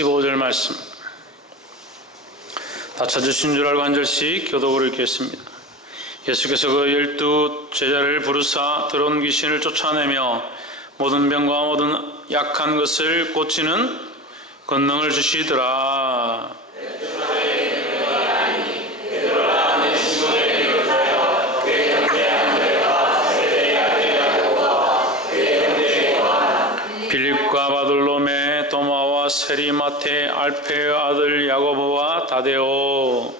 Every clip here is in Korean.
15절 말씀 다 찾으신 줄 알고 한 절씩 교독을 읽겠습니다. 예수께서 그 12 제자를 부르사 더러운 귀신을 쫓아내며 모든 병과 모든 약한 것을 고치는 권능을 주시더라. 빌립과 바돌로메, 도마와 세리마테, 알페의 아들 야고보와 다데오.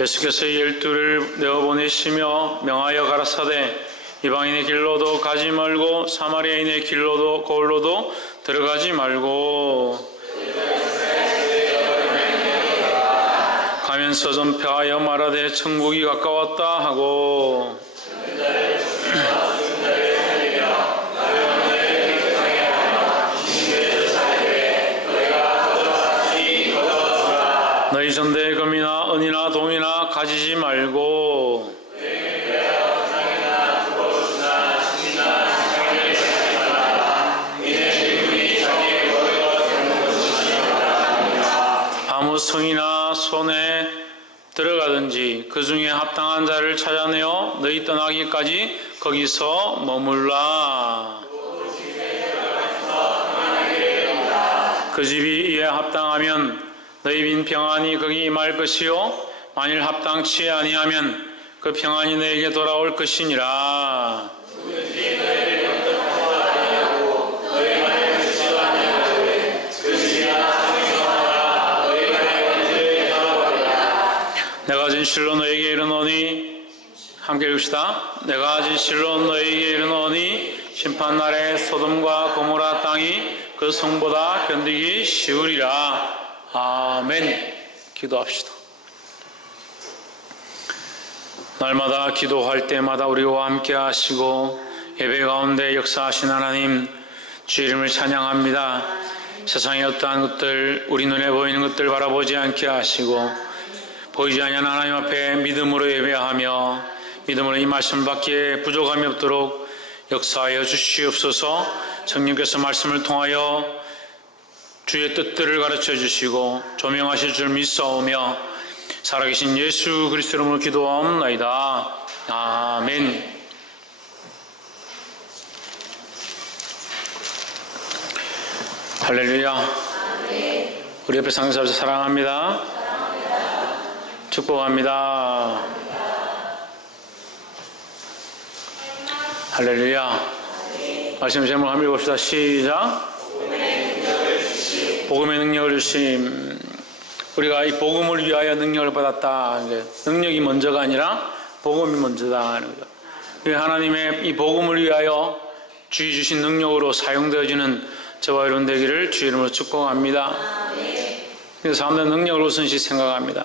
예수께서 12를 내어보내시며 명하여 가라사대 이방인의 길로도 가지 말고 사마리아인의 길로도 거울로도 들어가지 말고 가면서 전파하여 말하되 천국이 가까웠다 하고 너희 전대에 금이나 은이나 동이나 가지지 말고 아무 성이나 손에 들어가든지 그 중에 합당한 자를 찾아내어 너희 떠나기까지 거기서 머물라. 그 집이 이에 합당하면 너희 빈 평안이 거기 임할 것이요 만일 합당치 아니하면 그 평안이 너에게 돌아올 것이니라. 내가 진실로 너에게 이르노니 함께 읽읍시다. 내가 진실로 너에게 이르노니 심판날에 소돔과 고모라 땅이 그 성보다 견디기 쉬우리라. 아멘. 기도합시다. 날마다 기도할 때마다 우리와 함께 하시고 예배 가운데 역사하신 하나님 주 이름을 찬양합니다. 세상의 어떠한 것들 우리 눈에 보이는 것들 바라보지 않게 하시고 보이지 않는 하나님 앞에 믿음으로 예배하며 믿음으로 이 말씀을 받기에 부족함이 없도록 역사하여 주시옵소서. 성령께서 말씀을 통하여 주의 뜻들을 가르쳐 주시고 조명하실 줄 믿사오며 살아계신 예수 그리스도 이름으로 기도하옵나이다. 아멘. 할렐루야. 우리 옆에 상사를 사랑합니다. 축복합니다. 할렐루야. 말씀 제목 한번 읽읍시다. 시작. 복음의 능력을 주심. 우리가 이 복음을 위하여 능력을 받았다. 능력이 먼저가 아니라 복음이 먼저다 하는 거죠. 하나님의 이 복음을 위하여 주의 주신 능력으로 사용되어지는 저와 여러분 되기를 주의 이름으로 축복합니다. 그래서 사람들은 능력을 우선시 생각합니다.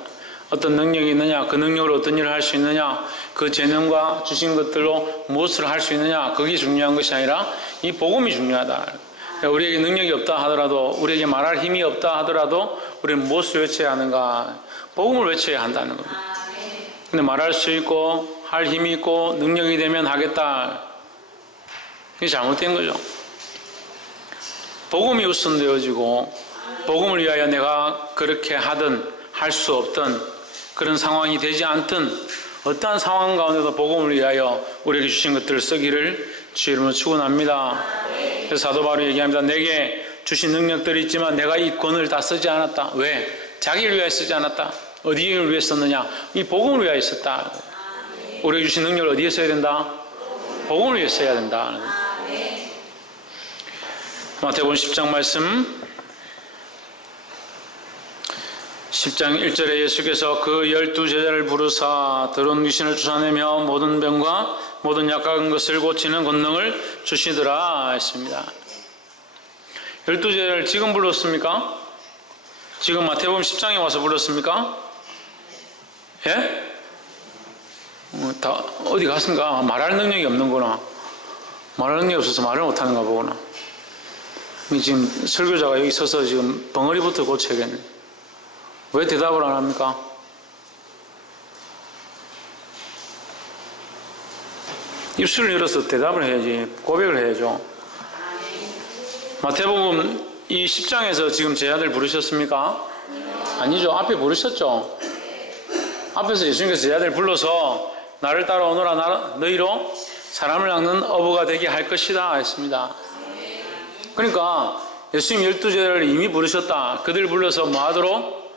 어떤 능력이 있느냐, 그 능력으로 어떤 일을 할 수 있느냐, 그 재능과 주신 것들로 무엇을 할 수 있느냐, 그게 중요한 것이 아니라 이 복음이 중요하다. 우리에게 능력이 없다 하더라도, 우리에게 말할 힘이 없다 하더라도 우리는 무엇을 외쳐야 하는가? 복음을 외쳐야 한다는 겁니다. 근데 말할 수 있고 할 힘이 있고 능력이 되면 하겠다. 그게 잘못된 거죠. 복음이 우선되어지고 복음을 위하여 내가 그렇게 하든 할 수 없든 그런 상황이 되지 않든 어떠한 상황 가운데도 복음을 위하여 우리에게 주신 것들을 쓰기를 주의 이름으로 축원합니다. 그래서 사도 바울이 얘기합니다. 내게 주신 능력들이 있지만 내가 이 권을 다 쓰지 않았다. 왜? 자기를 위하여 쓰지 않았다. 어디를 위해 썼느냐? 이 복음을 위하여 썼다. 우리에게 주신 능력을 어디에 써야 된다? 복음을 위해 써야 된다. 마태복음 10장 말씀 10장 1절에 예수께서 그 12 제자를 부르사 더러운 귀신을 쫓아내며 모든 병과 모든 약한 것을 고치는 권능을 주시더라 했습니다. 12 제자를 지금 불렀습니까? 지금 마태복음 10장에 와서 불렀습니까? 예? 다 어디 갔습니까? 말할 능력이 없는구나. 말할 능력이 없어서 말을 못하는가 보구나. 지금 설교자가 여기 서서 지금 벙어리부터 고쳐야겠네. 왜 대답을 안 합니까? 입술을 열어서 대답을 해야지. 고백을 해야죠. 마태복음 이 10장에서 지금 제자들 부르셨습니까? 아니죠. 앞에 부르셨죠. 앞에서 예수님께서 제자들 불러서 나를 따라오너라 너희로 사람을 낚는 어부가 되게 할 것이다 했습니다. 그러니까 예수님 12제자를 이미 부르셨다. 그들 불러서 뭐 하도록?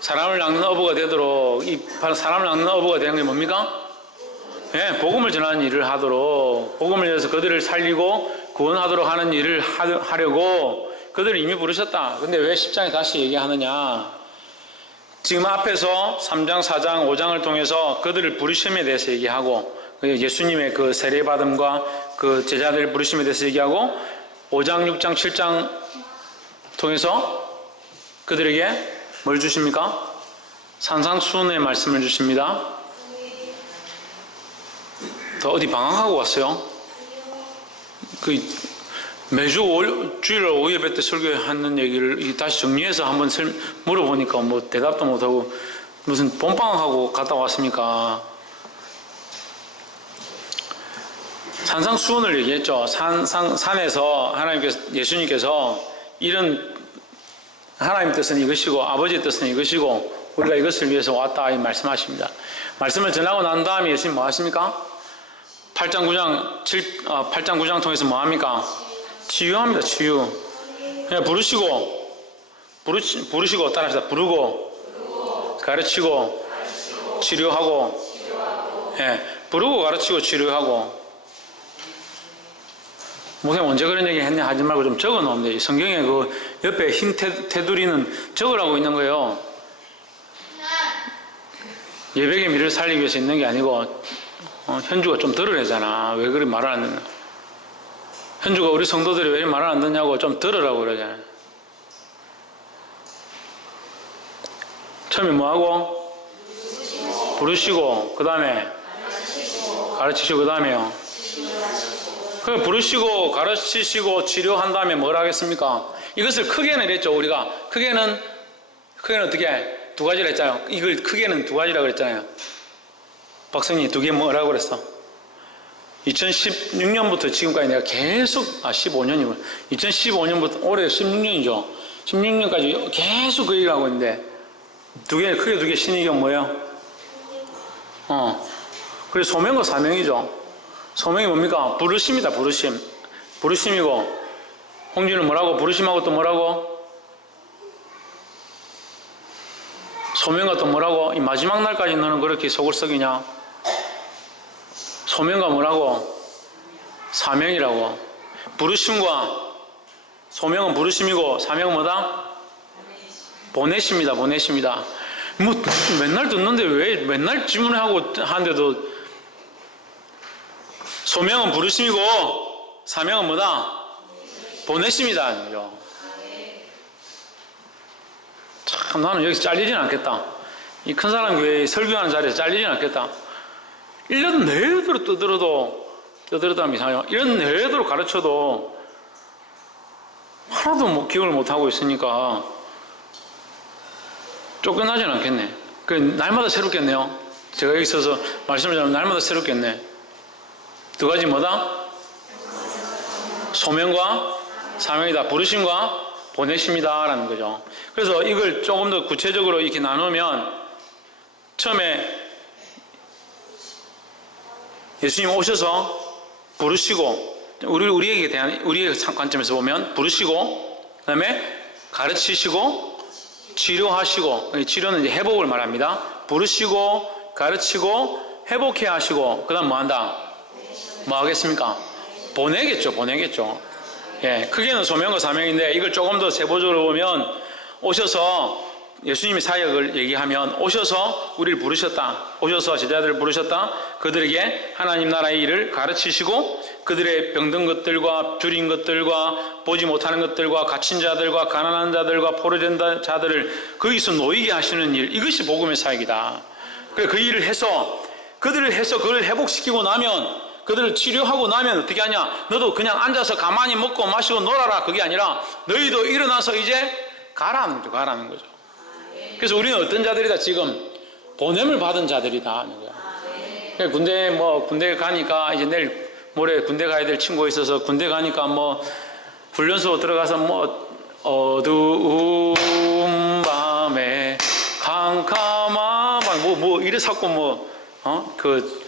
사람을 낚는 어부가 되도록. 이 사람을 낚는 어부가 되는 게 뭡니까? 예, 복음을 전하는 일을 하도록, 복음을 위해서 그들을 살리고 구원하도록 하는 일을 하려고 그들을 이미 부르셨다. 근데 왜 10장에 다시 얘기하느냐? 지금 앞에서 3장, 4장, 5장을 통해서 그들을 부르심에 대해서 얘기하고 예수님의 그 세례받음과 그 제자들 부르심에 대해서 얘기하고 5장, 6장, 7장 통해서 그들에게 뭘 주십니까? 산상수훈의 말씀을 주십니다. 더 어디 방황하고 왔어요? 매주 주일날 오후 예배 때 설교하는 얘기를 다시 정리해서 한번 물어보니까 뭐 대답도 못하고 무슨 본방학하고 갔다 왔습니까? 산상수훈을 얘기했죠. 산에서 예수님께서 이런 하나님 뜻은 이것이고 아버지의 뜻은 이것이고 우리가 이것을 위해서 왔다 이 말씀하십니다. 말씀을 전하고 난 다음에 예수님 뭐 하십니까? 8장 9장 통해서 뭐 합니까? 치유합니다. 치유. 그냥 부르시고 따라합시다. 부르고 가르치고 치료하고. 예, 부르고 가르치고 치료하고. 목사님 언제 그런 얘기 했냐 하지 말고 좀 적어 놓으면 성경에 그 옆에 흰 테두리는 적으라고 있는 거예요. 예배의 미를 살리기 위해서 있는 게 아니고 현주가 좀 들으래잖아. 왜 그리 말을 안 듣냐. 현주가 우리 성도들이 왜 말을 안 듣냐고 좀 들으라고 그러잖아요. 처음에 뭐하고? 부르시고 그 다음에 가르치시고 그 다음에요. 그 부르시고 가르치시고 치료한 다음에 뭘 하겠습니까? 이것을 크게는 했죠. 우리가 크게는 어떻게 두 가지를 했잖아요. 이걸 크게는 두 가지라고 그랬잖아요. 박성희 두 개 뭐라고 그랬어? 2016년부터 지금까지 내가 계속 15년이고 2015년부터 올해 16년이죠. 16년까지 계속 그 얘기를 하고 있는데 크게 두 개 신의경 뭐예요? 그래 소명과 사명이죠. 소명이 뭡니까? 부르심이다. 부르심이고 홍준은 뭐라고? 부르심하고 또 뭐라고? 소명과 또 뭐라고? 이 마지막 날까지 너는 그렇게 속을 썩이냐? 소명과 뭐라고? 사명이라고. 부르심과 소명은 부르심이고 사명은 뭐다? 보내십니다. 뭐 맨날 듣는데 왜 맨날 질문하고 하는데도 소명은 부르심이고 사명은 뭐다? 보내심이다. 참 나는 여기서 잘리진 않겠다. 이 큰 사람 교회에 설교하는 자리에서 잘리진 않겠다. 1년 내도록 떠들어도 이상해요. 1년 내도록 가르쳐도 하나도 기억을 못하고 있으니까 쫓겨나진 않겠네. 날마다 새롭겠네요. 제가 여기 있어서 말씀을 전하면 날마다 새롭겠네. 두 가지 뭐다? 소명과 사명이다. 부르심과 보내심이다 라는 거죠. 그래서 이걸 조금 더 구체적으로 이렇게 나누면 처음에 예수님 오셔서 부르시고 우리의 관점에서 보면 부르시고 그 다음에 가르치시고 치료하시고 치료는 이제 회복을 말합니다. 부르시고 가르치고 회복해 하시고 그 다음 뭐 한다? 뭐 하겠습니까? 보내겠죠. 예, 크게는 소명과 사명인데 이걸 조금 더 세부적으로 보면 오셔서 예수님의 사역을 얘기하면 오셔서 우리를 부르셨다. 오셔서 제자들을 부르셨다. 그들에게 하나님 나라의 일을 가르치시고 그들의 병든 것들과 줄인 것들과 보지 못하는 것들과 갇힌 자들과 가난한 자들과 포로된 자들을 거기서 놓이게 하시는 일, 이것이 복음의 사역이다. 그래 그 일을 해서 그들을 회복시키고 나면 그들을 치료하고 나면 어떻게 하냐? 너도 그냥 앉아서 가만히 먹고 마시고 놀아라. 그게 아니라 너희도 일어나서 이제 가라는 거죠. 그래서 우리는 어떤 자들이다? 지금 보냄을 받은 자들이다. 군대 가니까 이제 내일 모레 군대 가야 될 친구가 있어서 군대 가니까 뭐 훈련소 들어가서 뭐 어두운 밤에 캄캄한 밤 뭐 이래 자꾸 그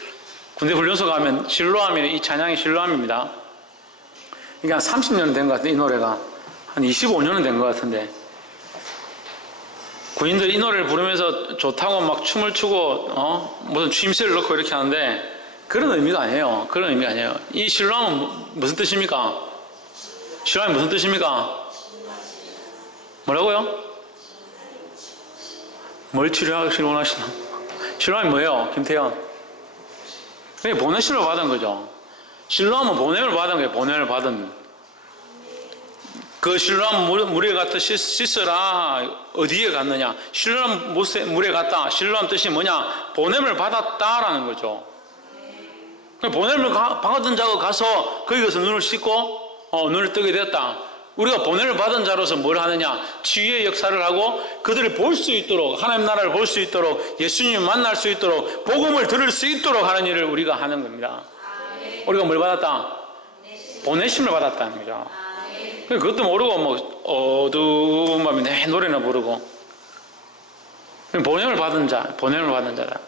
군대 훈련소 가면 실로암이 이 찬양이 실로암입니다. 이게 한 30년은 된 것 같은데 이 노래가 한 25년은 된 것 같은데 군인들이 이 노래를 부르면서 좋다고 막 춤을 추고 무슨 취임새를 넣고 이렇게 하는데 그런 의미가 아니에요. 그런 의미가 아니에요. 이 실로암은 무슨 뜻입니까? 실로암이 무슨 뜻입니까? 뭐라고요? 뭘 치료하시길 원하시나? 실로암이 뭐예요? 김태현. 그게 보내심을 받은 거죠. 실로암은 보냄을 받은 거예요. 보냄을 받은. 그 실로암 물에 갔다 씻어라. 어디에 갔느냐? 실로암 물에 갔다. 실로암 뜻이 뭐냐? 보냄을 받았다라는 거죠. 보냄을 받은 자가 가서 거기 가서 눈을 씻고 눈을 뜨게 되었다. 우리가 보냄을 받은 자로서 뭘 하느냐? 치유의 역사를 하고 그들을 볼 수 있도록 하나님 나라를 볼 수 있도록 예수님을 만날 수 있도록 복음을 들을 수 있도록 하는 일을 우리가 하는 겁니다. 우리가 뭘 받았다? 보내심을 받았다는 거죠. 그것도 모르고 뭐 어두운 밤에 내 노래나 부르고 보냄을 받은 자다.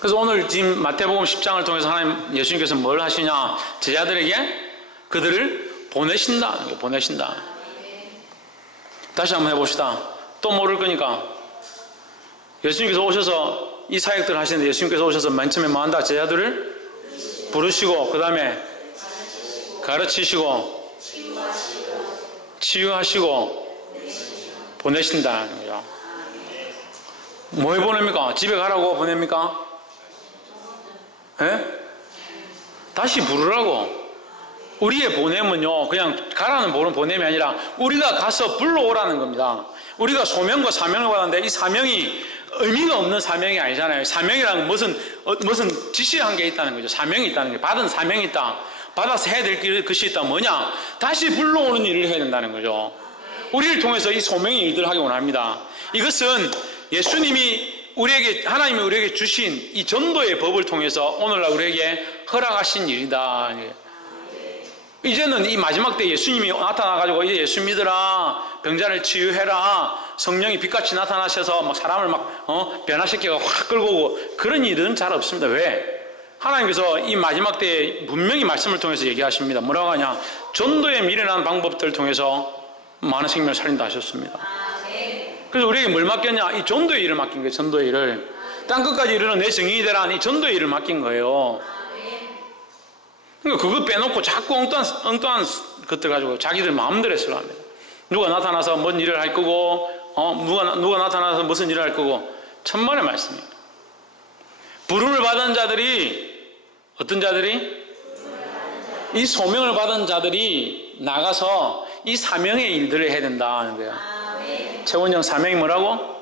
그래서 오늘 지금 마태복음 10장을 통해서 하나님 예수님께서 뭘 하시냐? 제자들에게 그들을 보내신다. 다시 한번 해봅시다. 또 모를 거니까. 예수님께서 오셔서 이 사역들을 하시는데 예수님께서 오셔서 맨 처음에 뭐 한다? 제자들을 부르시고 그 다음에 가르치시고 치유하시고 보내신다는 거죠. 뭐에 보냅니까? 집에 가라고 보냅니까? 예? 다시 부르라고. 우리의 보냄은요, 그냥 가라는 보냄이 아니라 우리가 가서 불러오라는 겁니다. 우리가 소명과 사명을 받았는데 이 사명이 의미가 없는 사명이 아니잖아요. 사명이란 무슨 지시한 게 있다는 거죠. 사명이 있다는 게 받은 사명이 있다. 받아서 해야 될 것이 있다. 뭐냐? 다시 불러오는 일을 해야 된다는 거죠. 우리를 통해서 이 소명의 일들을 하기 원합니다. 이것은 하나님이 우리에게 주신 이 전도의 법을 통해서 오늘날 우리에게 허락하신 일이다. 이제는 이 마지막 때 예수님이 나타나가지고 이제 예수 믿으라, 병자를 치유해라, 성령이 빛같이 나타나셔서 막 사람을 변화시켜서 확 끌고 오고 그런 일은 잘 없습니다. 왜? 하나님께서 이 마지막 때에 분명히 말씀을 통해서 얘기하십니다. 뭐라고 하냐? 전도에 미련한 방법들을 통해서 많은 생명을 살린다 하셨습니다. 그래서 우리에게 뭘 맡겼냐? 이 전도의 일을 맡긴 거예요. 전도의 일을. 땅끝까지 이르는 내 증인이 되라. 이 전도의 일을 맡긴 거예요. 그러니까 그거 빼놓고 자꾸 엉뚱한 것들 가지고 자기들 마음대로 했으려 합니다. 누가 나타나서 뭔 일을 할 거고, 누가 나타나서 무슨 일을 할 거고, 천만의 말씀입니다. 부름을 받은 자들이, 어떤 자들이? 이 소명을 받은 자들이 나가서 이 사명의 일들을 해야 된다는 거예요. 최원영 사명이 뭐라고?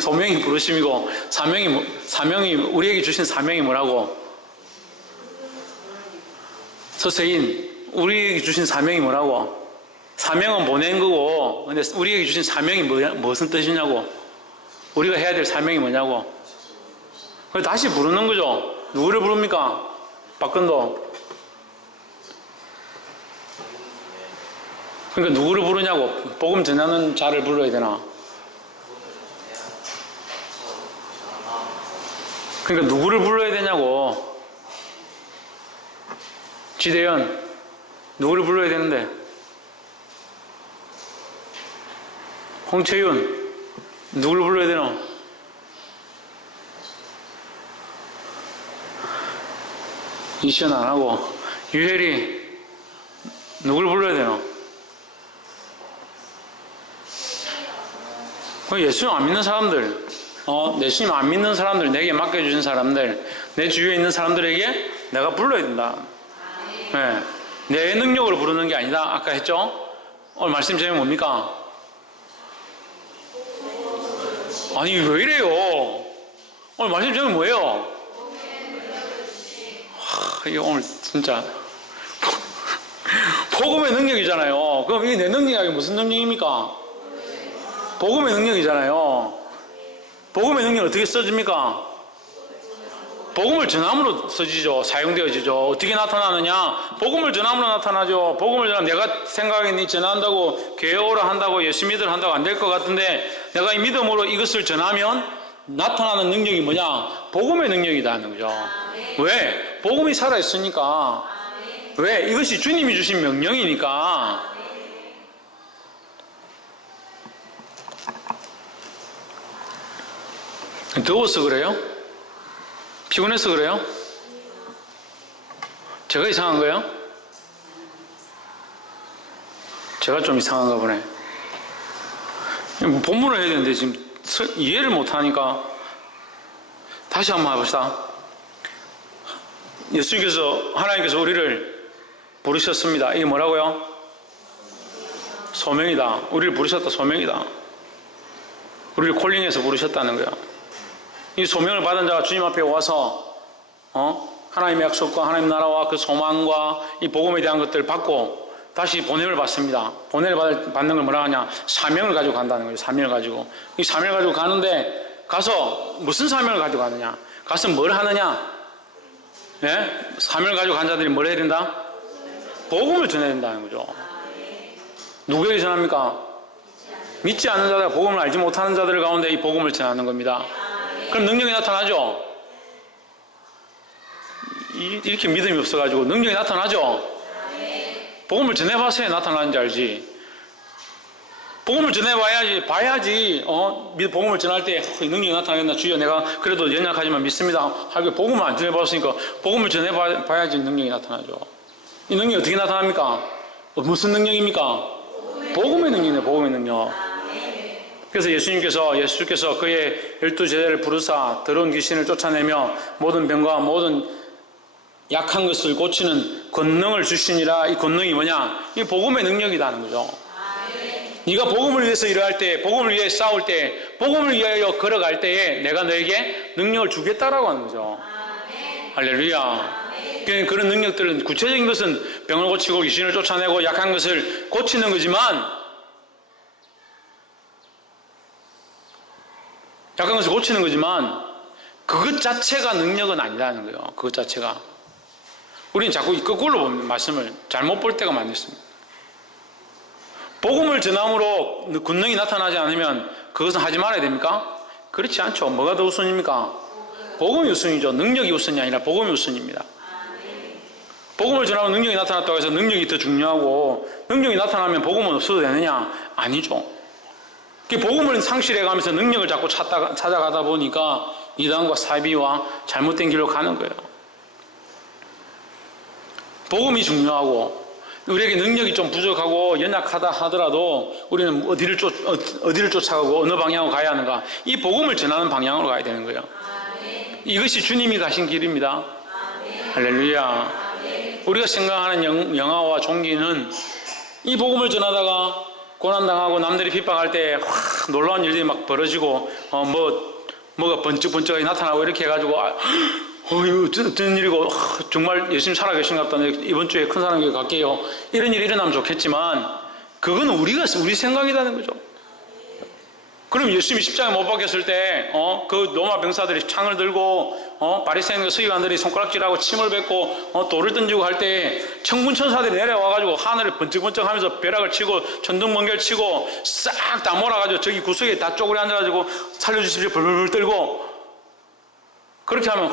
소명이 부르심이고 사명이 우리에게 주신 사명이 뭐라고? 서세인 우리에게 주신 사명이 뭐라고? 사명은 보낸 거고 근데 우리에게 주신 사명이 무슨 뜻이냐고? 우리가 해야 될 사명이 뭐냐고? 그래서 다시 부르는 거죠. 누구를 부릅니까? 박근도. 그러니까 누구를 부르냐고? 복음 전하는 자를 불러야 되나? 그러니까 누구를 불러야 되냐고. 지대현 누구를 불러야 되는데? 홍채윤 누구를 불러야 되노? 이시연 안 하고. 유혜리 누구를 불러야 되노? 예수님 안 믿는 사람들, 예수님 안 믿는 사람들, 내게 맡겨주신 사람들, 내 주위에 있는 사람들에게 내가 불러야 된다. 네. 내 능력으로 부르는 게 아니다. 아까 했죠? 오늘 말씀 제목이 뭡니까? 아니 왜 이래요? 오늘 말씀 제목이 뭐예요? 이거 오늘 진짜 복음의 능력이잖아요. 그럼 이게 내 능력이 아니고 무슨 능력입니까? 복음의 능력이잖아요. 복음의 능력은 어떻게 써집니까? 복음을 전함으로 써지죠. 사용되어지죠. 어떻게 나타나느냐? 복음을 전함으로 나타나죠. 복음을 전하면 내가 생각에 전한다고 교회 오라 한다고 예수 믿으라 한다고 안 될 것 같은데 내가 이 믿음으로 이것을 전하면 나타나는 능력이 뭐냐? 복음의 능력이다 하는 거죠. 왜? 복음이 살아있으니까. 왜? 이것이 주님이 주신 명령이니까. 더워서 그래요? 피곤해서 그래요? 제가 이상한 거예요? 제가 좀 이상한가 보네. 본문을 해야 되는데 지금 이해를 못하니까 다시 한번 해봅시다. 예수님께서 하나님께서 우리를 부르셨습니다. 이게 뭐라고요? 소명이다. 우리를 부르셨다. 소명이다. 우리를 콜링해서 부르셨다는 거예요. 이 소명을 받은 자가 주님 앞에 와서 하나님의 약속과 하나님 나라와 그 소망과 이 복음에 대한 것들을 받고 다시 보냄을 받습니다. 보냄을 받는 걸 뭐라 하냐? 사명을 가지고 간다는 거예요. 사명을 가지고. 이 사명을 가지고 가는데 가서 무슨 사명을 가지고 가느냐? 가서 뭘 하느냐? 예? 사명을 가지고 간 자들이 뭘 해야 된다? 복음을 전해야 된다는 거죠. 누구에게 전합니까? 믿지 않는 자들, 복음을 알지 못하는 자들 가운데 이 복음을 전하는 겁니다. 그럼 능력이 나타나죠? 이렇게 믿음이 없어가지고 능력이 나타나죠? 복음을 전해봐서야 나타나는지 알지. 복음을 봐야지, 복음을 전할 때 능력이 나타나겠나? 주여 내가 그래도 연약하지만 믿습니다. 하고 복음을 안 전해봤으니까 복음을 전해봐야지 능력이 나타나죠. 이 능력이 어떻게 나타납니까? 무슨 능력입니까? 복음의 능력이네, 복음의 능력. 그래서 예수께서 그의 12제자를 부르사 더러운 귀신을 쫓아내며 모든 병과 모든 약한 것을 고치는 권능을 주시니라. 이 권능이 뭐냐? 이 복음의 능력이라는 거죠. 네가 복음을 위해서 일할 때, 복음을 위해 싸울 때, 복음을 위하여 걸어갈 때에 내가 너에게 능력을 주겠다라고 하는 거죠. 할렐루야. 그런 능력들은 구체적인 것은 병을 고치고 귀신을 쫓아내고 약한 것을 고치는 거지만 약한 것을 고치는 거지만 그것 자체가 능력은 아니라는 거예요. 그것 자체가. 우리는 자꾸 거꾸로 보면 말씀을 잘못 볼 때가 많이 있습니다. 복음을 전함으로 권능이 나타나지 않으면 그것은 하지 말아야 됩니까? 그렇지 않죠. 뭐가 더 우선입니까? 복음이 우선이죠. 능력이 우선이 아니라 복음이 우선입니다. 복음을 전하면 능력이 나타났다고 해서 능력이 더 중요하고 능력이 나타나면 복음은 없어도 되느냐? 아니죠. 복음을 상실해가면서 능력을 자꾸 찾아가다 보니까 이단과 사비와 잘못된 길로 가는 거예요. 복음이 중요하고 우리에게 능력이 좀 부족하고 연약하다 하더라도 우리는 어디를 쫓아가고 어느 방향으로 가야 하는가? 이 복음을 전하는 방향으로 가야 되는 거예요. 이것이 주님이 가신 길입니다. 할렐루야. 우리가 생각하는 영화와 종기는 이 복음을 전하다가 고난당하고 남들이 핍박할 때 놀라운 일들이 막 벌어지고 뭐가 번쩍번쩍하게 나타나고 이렇게 해가지고 이거 어떤 일이고 정말 예수님 살아계신가 보다 이번 주에 큰 사람에게 갈게요. 이런 일이 일어나면 좋겠지만 그건 우리 생각이라는 거죠. 그럼 예수님이 십자가에 못 박혔을 때 그 로마 병사들이 창을 들고 바리새인과 서기관들이 손가락질하고 침을 뱉고 돌을 던지고 할 때 천군천사들이 내려와가지고 하늘을 번쩍번쩍하면서 벼락을 치고 천둥번개를 치고 싹 다 몰아가지고 저기 구석에 다 쪼그려 앉아가지고 살려주십시오 벌벌 떨고 그렇게 하면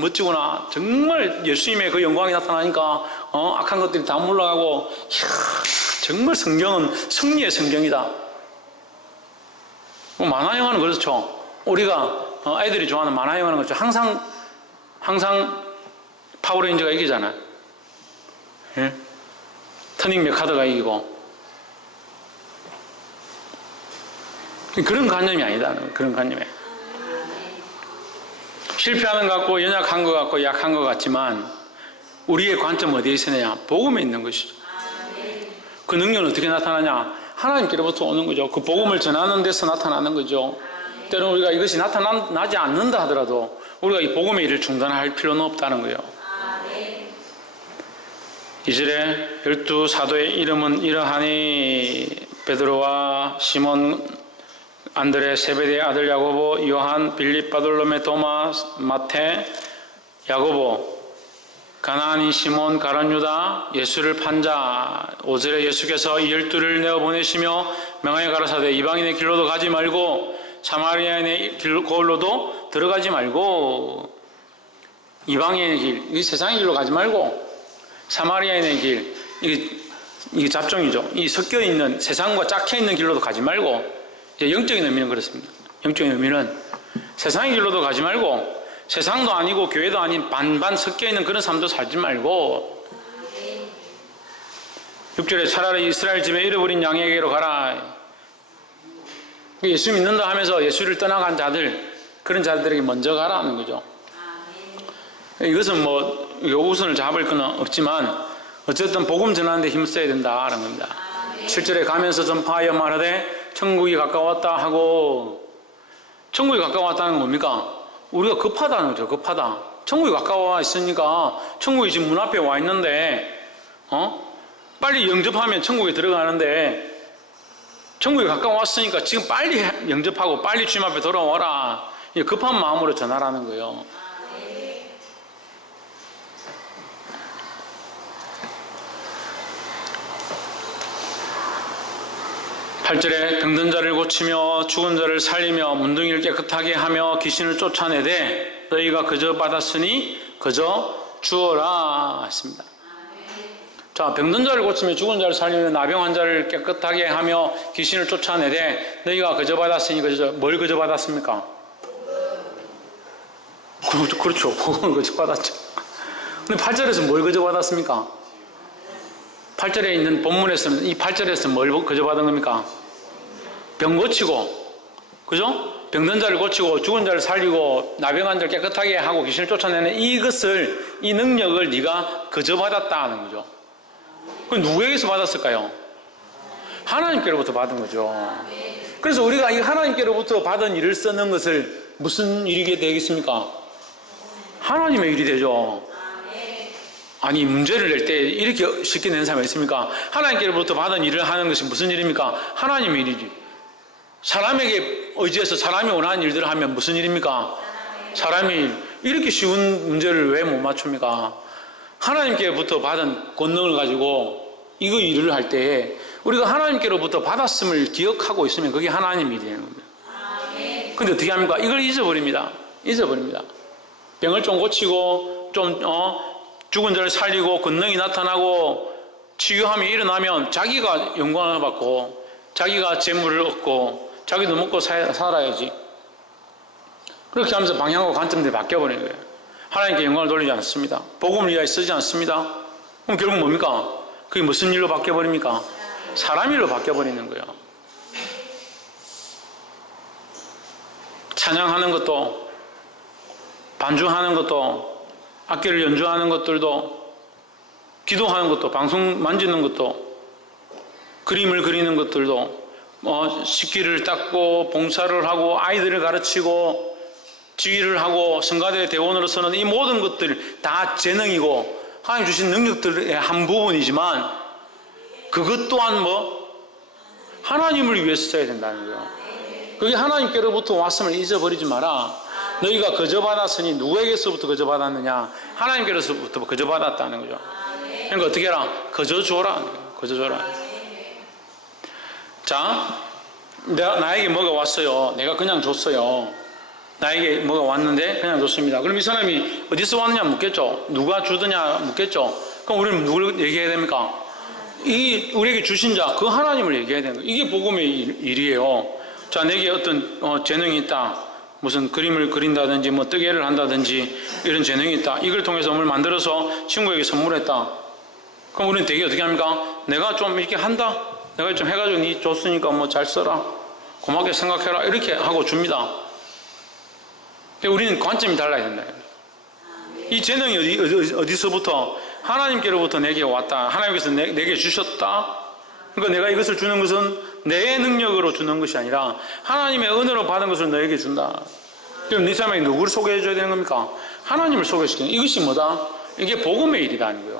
멋지구나. 정말 예수님의 그 영광이 나타나니까 악한 것들이 다 물러가고 정말 성경은 승리의 성경이다. 만화 영화는 그렇죠. 우리가 아이들이 좋아하는 만화 영화는 그렇죠. 항상 파워레인저가 이기잖아요. 예? 터닝 메카드가 이기고 그런 관념이 아니다. 그런 관념이. 실패하는 것 같고 연약한 것 같고 약한 것 같지만 우리의 관점은 어디에 있느냐? 복음에 있는 것이죠. 그 능력은 어떻게 나타나냐? 하나님께로부터 오는 거죠. 그 복음을 전하는 데서 나타나는 거죠. 때로는 우리가 이것이 나타나지 않는다 하더라도 우리가 이 복음의 일을 중단할 필요는 없다는 거예요. 2절에 12사도의 이름은 이러하니 베드로와 시몬 안드레 세베대의 아들 야고보 요한 빌립 바돌로메 도마 마테 야고보, 가나안인 시몬, 가룟 유다, 예수를 판 자. 5절에 예수께서 이 12를 내어보내시며 명하여 가라사대 이방인의 길로도 가지 말고 사마리아인의 거울로도 들어가지 말고. 이방인의 길, 이 세상의 길로 가지 말고 사마리아인의 길, 이게 잡종이죠. 이 섞여 있는 세상과 짝혀 있는 길로도 가지 말고. 이제 영적인 의미는 그렇습니다. 영적인 의미는 세상의 길로도 가지 말고 세상도 아니고 교회도 아닌 반반 섞여 있는 그런 삶도 살지 말고. 6절에 차라리 이스라엘 집에 잃어버린 양에게로 가라. 예수 믿는다 하면서 예수를 떠나간 자들, 그런 자들에게 먼저 가라는 거죠. 이것은 뭐 우선을 잡을 건 없지만 어쨌든 복음 전하는 데 힘써야 된다는 겁니다. 7절에 가면서 전파하여 말하되 천국이 가까웠다 하고. 천국이 가까웠다는 건 뭡니까? 우리가 급하다는 거죠. 급하다. 천국이 가까워 있으니까 천국이 지금 문 앞에 와 있는데 빨리 영접하면 천국에 들어가는데 천국이 가까워 왔으니까 지금 빨리 영접하고 빨리 주님 앞에 돌아와라. 급한 마음으로 전하라는 거예요. 8절에 병든 자를 고치며 죽은 자를 살리며 문둥이를 깨끗하게 하며 귀신을 쫓아내되 너희가 그저 받았으니 그저 주어라 했습니다. 자, 병든 자를 고치며 죽은 자를 살리며 나병 환자를 깨끗하게 하며 귀신을 쫓아내되 너희가 그저 받았으니 그저 뭘 그저 받았습니까? 그렇죠. 복음을 그저 받았죠. 근데 8절에서 뭘 그저 받았습니까? 8절에 있는 본문에서는 이 8절에서 뭘 그저 받은 겁니까? 병 고치고, 그죠? 병든 자를 고치고 죽은 자를 살리고 나병한 자를 깨끗하게 하고 귀신을 쫓아내는 이것을, 이 능력을 네가 그저 받았다는 거죠. 그럼 누구에게서 받았을까요? 하나님께로부터 받은 거죠. 그래서 우리가 이 하나님께로부터 받은 일을 쓰는 것을 무슨 일이 되겠습니까? 하나님의 일이 되죠. 아니, 문제를 낼 때 이렇게 쉽게 내는 사람이 있습니까? 하나님께로부터 받은 일을 하는 것이 무슨 일입니까? 하나님의 일이지. 사람에게 의지해서 사람이 원하는 일들을 하면 무슨 일입니까? 사람의 일. 이렇게 쉬운 문제를 왜 못 맞춥니까? 하나님께로부터 받은 권능을 가지고 이거 일을 할 때 우리가 하나님께로부터 받았음을 기억하고 있으면 그게 하나님의 일이 되는 겁니다. 근데 어떻게 합니까? 이걸 잊어버립니다. 병을 좀 고치고 좀 죽은 자를 살리고 권능이 나타나고 치유함이 일어나면 자기가 영광을 받고 자기가 재물을 얻고 자기도 먹고 살아야지. 그렇게 하면서 방향과 관점들이 바뀌어버리는 거예요. 하나님께 영광을 돌리지 않습니다. 복음을 위하여 쓰지 않습니다. 그럼 결국 뭡니까? 그게 무슨 일로 바뀌어버립니까? 사람 일로 바뀌어버리는 거예요. 찬양하는 것도, 반주하는 것도, 악기를 연주하는 것들도, 기도하는 것도, 방송 만지는 것도, 그림을 그리는 것들도, 식기를 닦고 봉사를 하고 아이들을 가르치고 지휘를 하고 성가대 대원으로서는 이 모든 것들 다 재능이고 하나님 주신 능력들의 한 부분이지만 그것 또한 하나님을 위해서 써야 된다는 거예요. 그게 하나님께로부터 왔음을 잊어버리지 마라. 너희가 거저 받았으니 누구에게서부터 거저 받았느냐? 하나님께로부터 거저 받았다는 거죠. 그러니까 어떻게 해라? 거저 줘라. 거저 줘라. 자, 나에게 뭐가 왔어요. 내가 그냥 줬어요. 나에게 뭐가 왔는데 그냥 줬습니다. 그럼 이 사람이 어디서 왔느냐 묻겠죠. 누가 주더냐 묻겠죠. 그럼 우리는 누구를 얘기해야 됩니까? 이 우리에게 주신 자, 그 하나님을 얘기해야 되는 거예요. 이게 복음의 일이에요. 자, 내게 어떤 재능이 있다. 무슨 그림을 그린다든지 뜨개를 한다든지 이런 재능이 있다. 이걸 통해서 뭘 만들어서 친구에게 선물했다. 그럼 우리는 되게 어떻게 합니까? 내가 좀 이렇게 한다. 내가 좀 해가지고 니 줬으니까 잘 써라. 고맙게 생각해라. 이렇게 하고 줍니다. 우리는 관점이 달라야 된다. 이 재능이 어디서부터? 하나님께로부터 내게 왔다. 하나님께서 내게 주셨다. 그러니까 내가 이것을 주는 것은 내 능력으로 주는 것이 아니라 하나님의 은혜로 받은 것을 너에게 준다. 그럼 이 사람이 누구를 소개해 줘야 되는 겁니까? 하나님을 소개시키는. 이것이 뭐다? 이게 복음의 일이라는 거예요.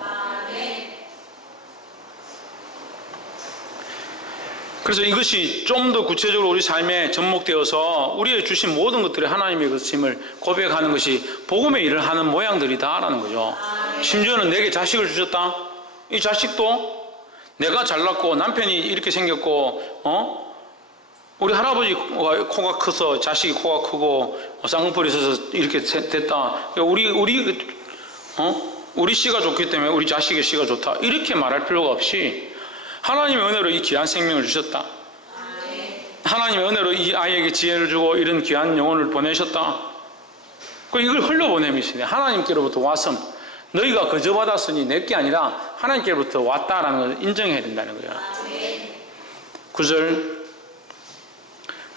그래서 이것이 좀 더 구체적으로 우리 삶에 접목되어서 우리의 주신 모든 것들이 하나님의 것임을 고백하는 것이 복음의 일을 하는 모양들이다라는 거죠. 심지어는 내게 자식을 주셨다. 이 자식도 내가 잘났고 남편이 이렇게 생겼고 우리 할아버지가 코가 커서 자식이 코가 크고 쌍꺼풀이 있어서 이렇게 됐다. 우리 씨가 좋기 때문에 우리 자식의 씨가 좋다. 이렇게 말할 필요가 없이 하나님의 은혜로 이 귀한 생명을 주셨다. 하나님의 은혜로 이 아이에게 지혜를 주고 이런 귀한 영혼을 보내셨다. 이걸 흘려보내미시네. 하나님께로부터 왔음. 너희가 거저 받았으니 내게 아니라 하나님께로부터 왔다라는 걸 인정해야 된다는 거야. 9절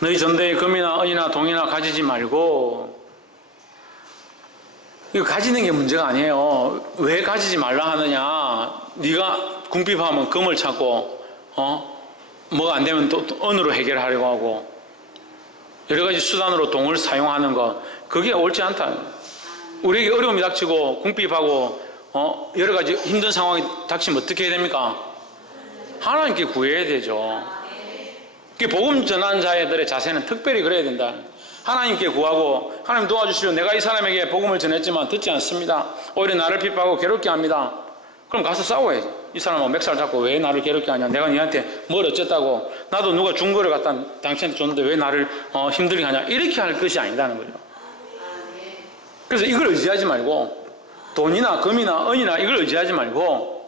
너희 전대에 금이나 은이나 동이나 가지지 말고. 이거 가지는 게 문제가 아니에요. 왜 가지지 말라 하느냐. 네가 궁핍하면 금을 찾고 뭐가 안 되면 또 은으로 해결하려고 하고 여러 가지 수단으로 돈을 사용하는 것, 그게 옳지 않다. 우리에게 어려움이 닥치고 궁핍하고 여러 가지 힘든 상황이 닥치면 어떻게 해야 됩니까? 하나님께 구해야 되죠. 복음 전하는 자들의 자세는 특별히 그래야 된다. 하나님께 구하고 하나님 도와주시오. 내가 이 사람에게 복음을 전했지만 듣지 않습니다. 오히려 나를 핍박하고 괴롭게 합니다. 그럼 가서 싸워야지. 이 사람하고 맥살 잡고 왜 나를 괴롭게 하냐. 내가 니한테 뭘 어쨌다고. 나도 누가 준 거를 갖다 당신한테 줬는데 왜 나를 힘들게 하냐. 이렇게 할 것이 아니다는 거죠. 그래서 이걸 의지하지 말고 돈이나 금이나 은이나 이걸 의지하지 말고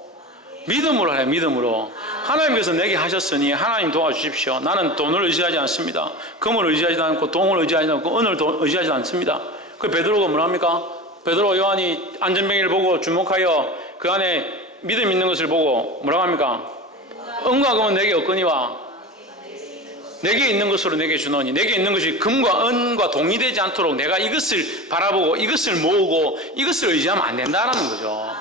믿음으로 하래. 믿음으로. 하나님께서 내게 하셨으니 하나님 도와주십시오. 나는 돈을 의지하지 않습니다. 금을 의지하지 않고 동을 의지하지 않고 은을 의지하지 않습니다. 그 베드로가 뭐라 합니까? 베드로 요한이 안전뱅이를 보고 주목하여 그 안에 믿음 있는 것을 보고 뭐라고 합니까? 은과 금은 내게 없거니와 내게 있는 것으로 내게 주노니. 내게 있는 것이 금과 은과 동이 되지 않도록 내가 이것을 바라보고 이것을 모으고 이것을 의지하면 안 된다는 거죠.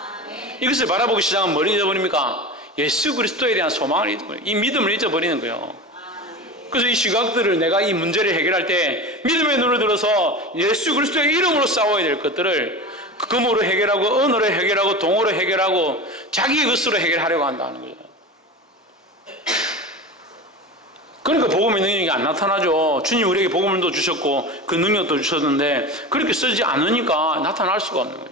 이것을 바라보기 시작하면 뭘 잊어버립니까? 예수 그리스도에 대한 소망을 잊어버려요. 이 믿음을 잊어버리는 거예요. 그래서 이 시각들을 내가 이 문제를 해결할 때 믿음의 눈을 들어서 예수 그리스도의 이름으로 싸워야 될 것들을 금으로 해결하고 은으로 해결하고 동으로 해결하고 자기 것으로 해결하려고 한다는 거죠. 그러니까 복음의 능력이 안 나타나죠. 주님 우리에게 복음도 주셨고 그 능력도 주셨는데 그렇게 쓰지 않으니까 나타날 수가 없는 거예요.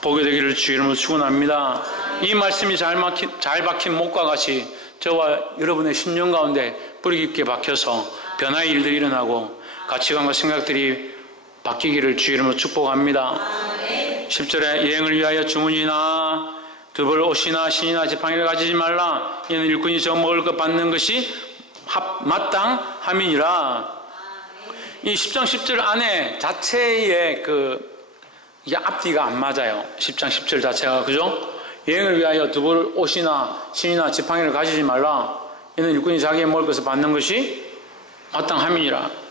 보게 되기를 주 이름으로 축원합니다. 이 말씀이 잘 박힌 목과 같이 저와 여러분의 심령 가운데 뿌리 깊게 박혀서 변화의 일들이 일어나고 가치관과 생각들이 바뀌기를 주 이름으로 축복합니다. 10절에 여행을 위하여 주문이나 두벌 옷이나 신이나 지팡이를 가지지 말라. 이는 일꾼이 저 먹을 것 받는 것이 마땅함이니라. 이 10장 10절 안에 자체의 이게 앞뒤가 안 맞아요. 10장 10절 자체가. 그죠? 여행을 위하여 두벌 옷이나 신이나 지팡이를 가지지 말라. 이는 일꾼이 자기의 먹을 것을 받는 것이 마땅함이니라.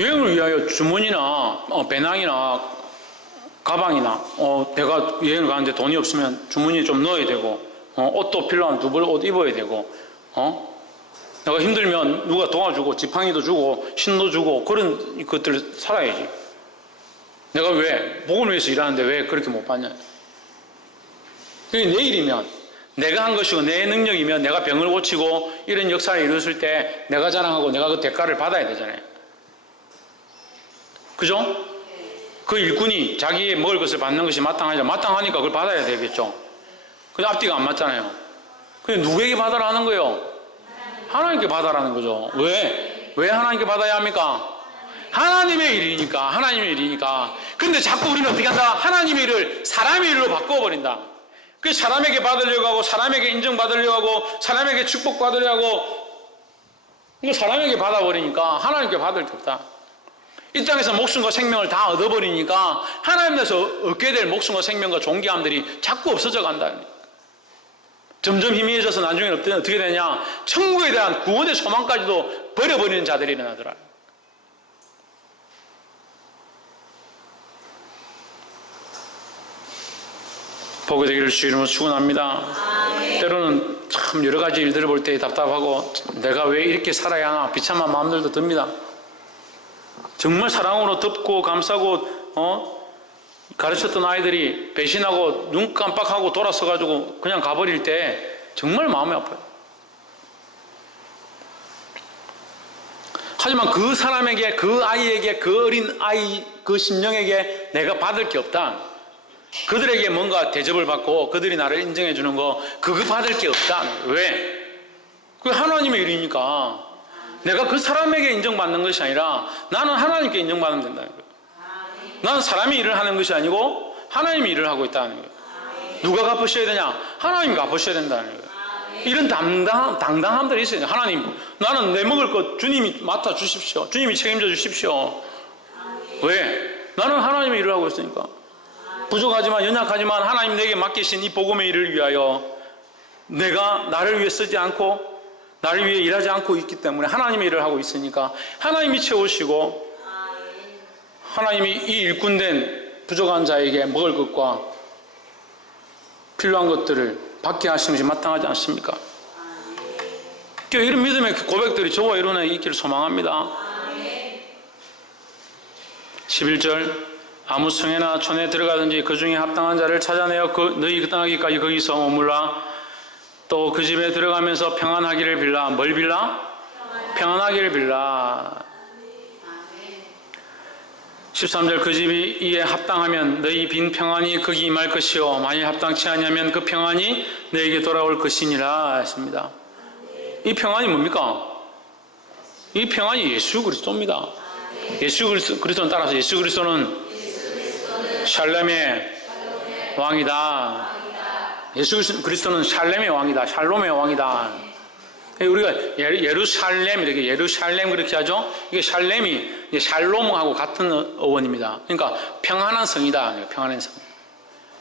여행을 위하여 주머니나 배낭이나 가방이나 내가 여행을 가는데 돈이 없으면 주머니에 좀 넣어야 되고 옷도 필요하면 두벌 옷 입어야 되고 내가 힘들면 누가 도와주고 지팡이도 주고 신도 주고 그런 것들을 살아야지. 내가 왜 복음을 위해서 일하는데 왜 그렇게 못 받냐. 그게 내 일이면 내가 한 것이고 내 능력이면 내가 병을 고치고 이런 역사를 이루었을 때 내가 자랑하고 내가 그 대가를 받아야 되잖아요. 그죠? 그 일꾼이 자기의 먹을 것을 받는 것이 마땅하니까 마땅하니까 그걸 받아야 되겠죠. 근데 앞뒤가 안 맞잖아요. 근데 누구에게 받아라 하는 거예요? 하나님께 받아라는 거죠. 왜? 왜 하나님께 받아야 합니까? 하나님의 일이니까. 하나님의 일이니까. 근데 자꾸 우리는 어떻게 한다? 하나님의 일을 사람의 일로 바꿔버린다. 그래서 사람에게 받으려고 하고 사람에게 인정받으려고 하고 사람에게 축복받으려고 하고 사람에게 받아버리니까 하나님께 받을 게 없다. 이 땅에서 목숨과 생명을 다 얻어버리니까 하나님께서 얻게 될 목숨과 생명과 존귀함들이 자꾸 없어져 간다. 점점 희미해져서 나중에는 어떻게 되냐? 천국에 대한 구원의 소망까지도 버려버리는 자들이 일어나더라. 보게 되기를 주 이름으로 축원합니다. 때로는 참 여러 가지 일들을 볼 때 답답하고 내가 왜 이렇게 살아야 하나 비참한 마음들도 듭니다. 정말 사랑으로 덮고 감싸고 가르쳤던 아이들이 배신하고 눈 깜빡하고 돌아서가지고 그냥 가버릴 때 정말 마음이 아파요. 하지만 그 사람에게, 그 아이에게, 그 어린 아이, 그 심령에게 내가 받을 게 없다. 그들에게 뭔가 대접을 받고 그들이 나를 인정해 주는 거, 그거 받을 게 없다. 왜? 그게 하나님의 일이니까. 내가 그 사람에게 인정받는 것이 아니라 나는 하나님께 인정받으면 된다는 거예요. 나는 사람이 일을 하는 것이 아니고 하나님이 일을 하고 있다는 거예요. 누가 갚으셔야 되냐? 하나님이 갚으셔야 된다는 거예요. 이런 당당함들이 있어요. 하나님, 나는 내 먹을 것 주님이 맡아 주십시오. 주님이 책임져 주십시오. 왜? 나는 하나님의 일을 하고 있으니까. 부족하지만 연약하지만 하나님 내게 맡기신 이 복음의 일을 위하여 내가 나를 위해 쓰지 않고 나를 위해 일하지 않고 있기 때문에 하나님의 일을 하고 있으니까 하나님이 채우시고 하나님이 이 일꾼된 부족한 자에게 먹을 것과 필요한 것들을 받게 하시는 것이 마땅하지 않습니까? 이런 믿음의 고백들이 저와 여러분에게 있기를 소망합니다. 11절 아무 성에나 촌에 들어가든지 그 중에 합당한 자를 찾아내어 너희 떠나기까지 거기서 머물라. 또 그 집에 들어가면서 평안하기를 빌라. 뭘 빌라? 평안하기를 빌라. 13절 그 집이 이에 합당하면 너희 빈 평안이 거기 임할 것이요 만일 합당치 아니하면 그 평안이 너에게 돌아올 것이니라 했습니다. 이 평안이 뭡니까? 이 평안이 예수 그리스도입니다. 예수 그리스도는 따라서 예수 그리스도는 샬렘의 왕이다. 예수 그리스도는 샬렘의 왕이다. 샬롬의 왕이다. 우리가 예루살렘 이렇게 예루살렘 그렇게 하죠. 이게 샬렘이 샬롬하고 같은 어원입니다. 그러니까 평안한 성이다. 평안한 성.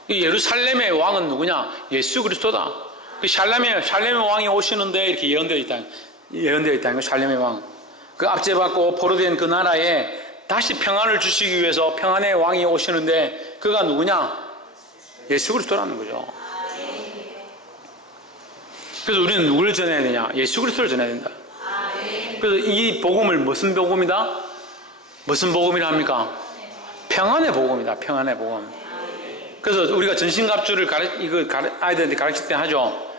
이 예루살렘의 왕은 누구냐? 예수 그리스도다. 그 샬렘의 왕이 오시는데 이렇게 예언되어 있다는 거. 샬렘의 왕. 그 압제받고 포로된 그 나라에 다시 평안을 주시기 위해서 평안의 왕이 오시는데 그가 누구냐? 예수 그리스도라는 거죠. 그래서 우리는 누구를 전해야 되냐? 예수 그리스도를 전해야 된다. 그래서 이 복음을 무슨 복음이다? 무슨 복음이라 합니까? 평안의 복음이다. 평안의 복음. 그래서 우리가 전신갑주를 아이들한테 가르칠 때 하죠.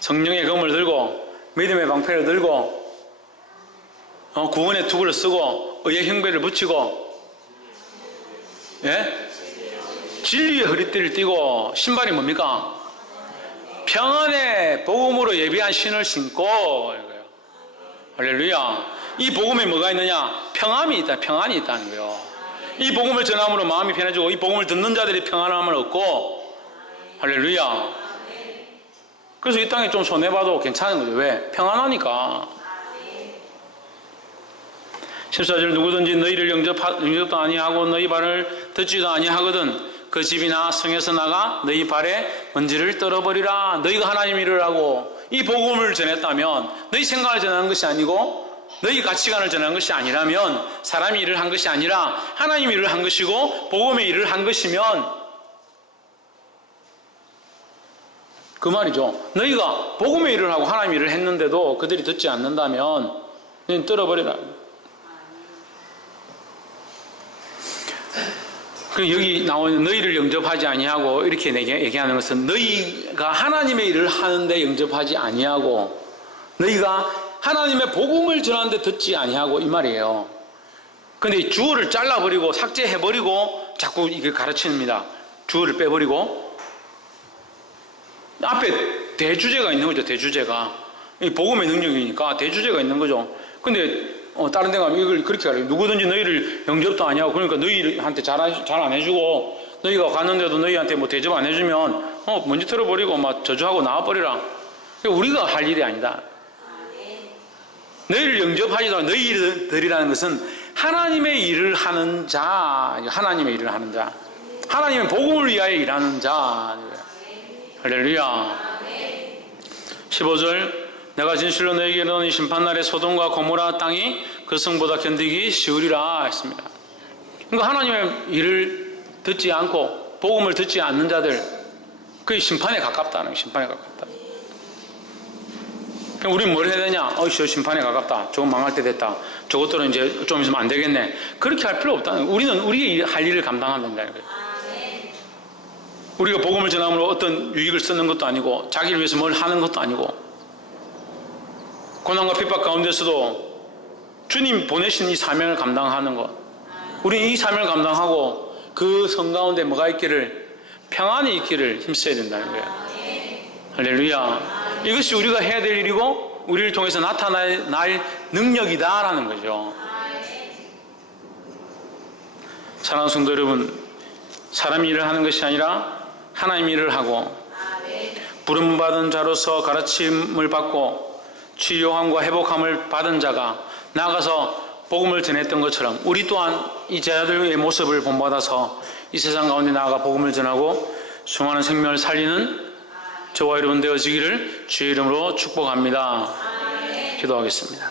성령의 검을 들고 믿음의 방패를 들고 구원의 투구를 쓰고 의의 형배를 붙이고 진리의 허리띠를 띠고 신발이 뭡니까? 평안의 복음으로 예비한 신을 신고 이거예요. 할렐루야. 이 복음에 뭐가 있느냐? 평안이 있다는 거예요. 이 복음을 전함으로 마음이 편해지고 이 복음을 듣는 자들이 평안함을 얻고 할렐루야. 그래서 이 땅에 좀 손해봐도 괜찮은 거죠. 왜? 평안하니까. 14절 누구든지 너희를 영접도 아니하고 너희 발을 듣지도 아니하거든 그 집이나 성에서 나가 너희 발에 먼지를 떨어버리라. 너희가 하나님 일을 하고 이 복음을 전했다면 너희 생각을 전하는 것이 아니고 너희 가치관을 전하는 것이 아니라면 사람이 일을 한 것이 아니라 하나님 일을 한 것이고 복음의 일을 한 것이면 그 말이죠. 너희가 복음의 일을 하고 하나님 일을 했는데도 그들이 듣지 않는다면 너희는 떨어버리라. 여기 나오는 너희를 영접하지 아니하고 이렇게 얘기하는 것은 너희가 하나님의 일을 하는데 영접하지 아니하고 너희가 하나님의 복음을 전하는데 듣지 아니하고 이 말이에요. 그런데 주어를 잘라버리고 삭제해버리고 자꾸 이걸 가르칩니다. 주어를 빼버리고 앞에 대주제가 있는 거죠. 대주제가 복음의 능력이니까 대주제가 있는 거죠. 근데 다른 데 가면 이걸 그렇게 가르쳐요. 누구든지 너희를 영접도 아니하고 그러니까 너희한테 잘 안 해주고 너희가 갔는데도 너희한테 뭐 대접 안 해주면 먼지 털어버리고 막 저주하고 나와버리라. 우리가 할 일이 아니다. 너희를 영접하지도 않고 너희들이라는 것은 하나님의 일을 하는 자, 하나님의 일을 하는 자, 하나님의 복음을 위하여 일하는 자. 할렐루야. 15절 내가 진실로 너희에게 이르노니 심판날에 소돔과 고모라 땅이 그 성보다 견디기 쉬우리라 했습니다. 그러니까 하나님의 일을 듣지 않고 복음을 듣지 않는 자들 그게 심판에 가깝다는 거예요. 심판에 가깝다. 그럼 우리는 뭘 해야 되냐? 저 심판에 가깝다. 저거 망할 때 됐다. 저것들은 이제 좀 있으면 안 되겠네. 그렇게 할 필요 없다. 우리는 우리의 할 일을 감당하면 된다는 거예요. 우리가 복음을 전함으로 어떤 유익을 쓰는 것도 아니고 자기를 위해서 뭘 하는 것도 아니고 고난과 핍박 가운데서도 주님 보내신 이 사명을 감당하는 것. 우리는 이 사명을 감당하고 그 성 가운데 뭐가 있기를 평안이 있기를 힘써야 된다는 거예요. 할렐루야. 이것이 우리가 해야 될 일이고 우리를 통해서 나타날 능력이다라는 거죠. 사랑하는 성도 여러분, 사람 일을 하는 것이 아니라 하나님 일을 하고 부름받은 자로서 가르침을 받고 치유함과 회복함을 받은 자가 나아가서 복음을 전했던 것처럼 우리 또한 이 제자들의 모습을 본받아서 이 세상 가운데 나아가 복음을 전하고 수많은 생명을 살리는 저와 여러분 되어지기를 주의 이름으로 축복합니다. 기도하겠습니다.